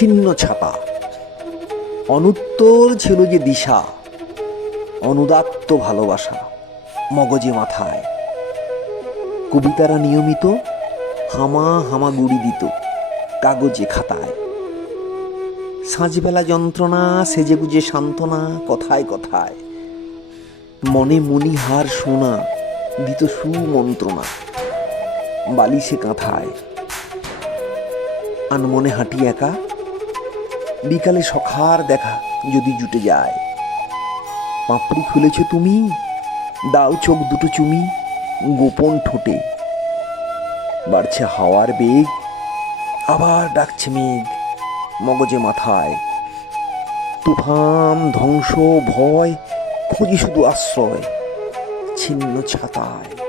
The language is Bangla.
ছিন্ন ছাতা, অনুত্তর ছিল যে দিশা, অনুদাত্ত ভালোবাসা মগজে মাথায়। কবিতারা নিয়মিত হামা হামা গুড়ি দিত কাগজে খাতায়। সাঁঝবেলা যন্ত্রণা সেজেগুজে সান্ত্বনা কথায় কথায়। মনে মণিহার সোনা দিত সুমন্ত্রণা বালিশে কাঁথায়। আনমনে হাঁটি একা, বিকালে সখার দেখা যদি জুটে যায়। পাপড়ি খুলেছ তুমি, দাও চোখ দুটো চুমি গোপন ঠোঁটে। বাড়ছে হাওয়ার বেগ, আবার ডাকছে মেঘ মগজে মাথায়। তুফান ধ্বংস ভয় খুঁজি শুধু আশ্রয় ছিন্ন ছাতায়।